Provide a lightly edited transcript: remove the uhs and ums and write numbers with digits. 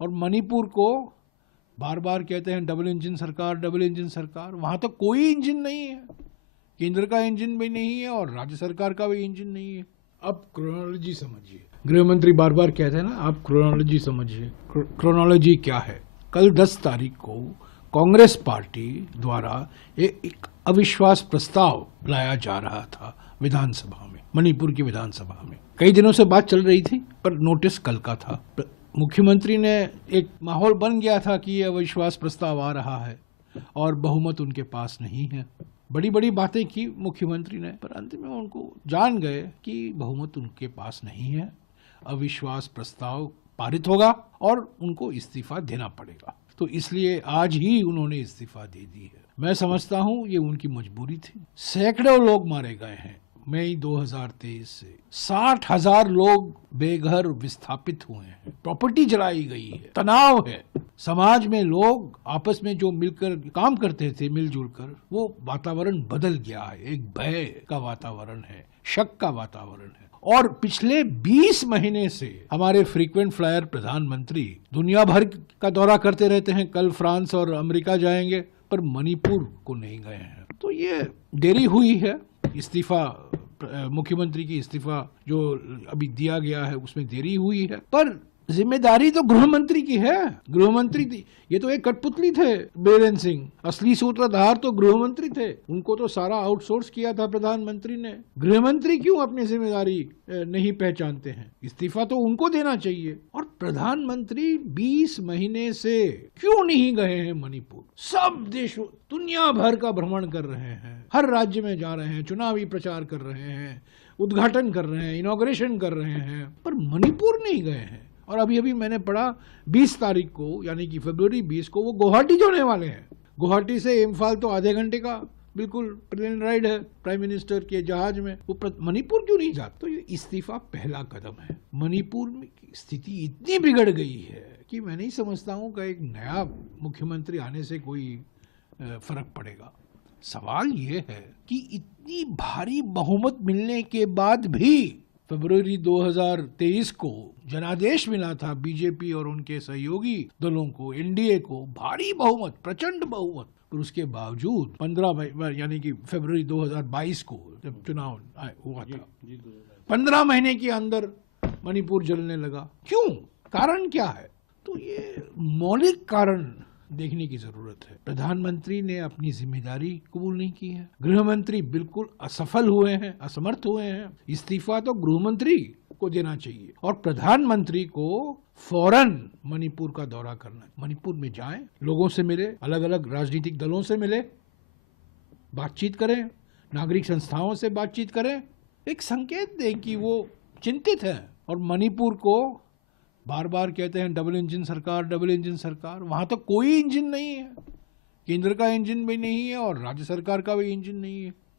और मणिपुर को बार बार कहते हैं डबल इंजन सरकार, डबल इंजन सरकार। वहां तो कोई इंजन नहीं है, केंद्र का इंजन भी नहीं है और राज्य सरकार का भी इंजन नहीं है। अब क्रोनोलॉजी समझिए, गृह मंत्री बार बार कहते हैं ना, आप क्रोनोलॉजी समझिए। क्रोनोलॉजी क्या है? कल 10 तारीख को कांग्रेस पार्टी द्वारा एक अविश्वास प्रस्ताव लाया जा रहा था विधानसभा में, मणिपुर की विधानसभा में। कई दिनों से बात चल रही थी पर नोटिस कल का था। मुख्यमंत्री ने, एक माहौल बन गया था कि ये अविश्वास प्रस्ताव आ रहा है और बहुमत उनके पास नहीं है। बड़ी बड़ी बातें की मुख्यमंत्री ने, पर अंत में उनको जान गए कि बहुमत उनके पास नहीं है, अविश्वास प्रस्ताव पारित होगा और उनको इस्तीफा देना पड़ेगा। तो इसलिए आज ही उन्होंने इस्तीफा दे दी है। मैं समझता हूं ये उनकी मजबूरी थी। सैकड़ों लोग मारे गए हैं मई 2023 से, 60,000 लोग बेघर विस्थापित हुए हैं, प्रॉपर्टी जलाई गई है, तनाव है समाज में। लोग आपस में जो मिलकर काम करते थे मिलजुल कर, वो वातावरण बदल गया है। एक भय का वातावरण है, शक का वातावरण है। और पिछले 20 महीने से हमारे फ्रीक्वेंट फ्लायर प्रधानमंत्री दुनिया भर का दौरा करते रहते हैं। कल फ्रांस और अमेरिका जाएंगे पर मणिपुर को नहीं गए हैं। तो ये देरी हुई है। इस्तीफा, मुख्यमंत्री की इस्तीफा जो अभी दिया गया है उसमें देरी हुई है, पर जिम्मेदारी तो गृह मंत्री की है। गृह मंत्री थी, ये तो एक कठपुतली थे बीरेन सिंह, असली सूत्रधार तो गृह मंत्री थे। उनको तो सारा आउटसोर्स किया था प्रधानमंत्री ने। गृह मंत्री क्यों अपनी जिम्मेदारी नहीं पहचानते हैं? इस्तीफा तो उनको देना चाहिए। और प्रधानमंत्री 20 महीने से क्यों नहीं गए हैं मणिपुर? सब देशों, दुनिया भर का भ्रमण कर रहे हैं, हर राज्य में जा रहे हैं, चुनावी प्रचार कर रहे हैं, उद्घाटन कर रहे हैं, इनॉग्रेशन कर रहे हैं, पर मणिपुर नहीं गए हैं। और अभी अभी मैंने पढ़ा 20 तारीख को, यानी कि फरवरी 20 को वो गुवाहाटी जाने वाले हैं। गुवाहाटी से इम्फाल तो आधे घंटे का बिल्कुल प्लेन राइड है प्राइम मिनिस्टर के जहाज में। वो मणिपुर क्यों नहीं जाते? तो ये इस्तीफा पहला कदम है। मणिपुर में स्थिति इतनी बिगड़ गई है कि मैं नहीं समझता हूँ कि एक नया मुख्यमंत्री आने से कोई फर्क पड़ेगा। सवाल ये है कि इतनी भारी बहुमत मिलने के बाद भी फरवरी 2023 को जनादेश मिला था बीजेपी और उनके सहयोगी दलों को, एनडीए को, भारी बहुमत, प्रचंड बहुमत, पर उसके बावजूद 15 यानी कि फरवरी 2022 को जब चुनाव हुआ था, 15 महीने के अंदर मणिपुर जलने लगा। क्यों? कारण क्या है? तो ये मौलिक कारण देखने की जरूरत है। प्रधानमंत्री ने अपनी जिम्मेदारी कबूल नहीं की है। गृह मंत्री बिल्कुल असफल हुए हैं, असमर्थ हुए हैं। इस्तीफा तो गृह मंत्री को देना चाहिए और प्रधानमंत्री को फौरन मणिपुर का दौरा करना। मणिपुर में जाएं, लोगों से मिले, अलग अलग राजनीतिक दलों से मिले, बातचीत करें, नागरिक संस्थाओं से बातचीत करें, एक संकेत दें कि वो चिंतित है। और मणिपुर को बार बार कहते हैं डबल इंजन सरकार, डबल इंजन सरकार। वहां तो कोई इंजन नहीं है, केंद्र का इंजन भी नहीं है और राज्य सरकार का भी इंजन नहीं है।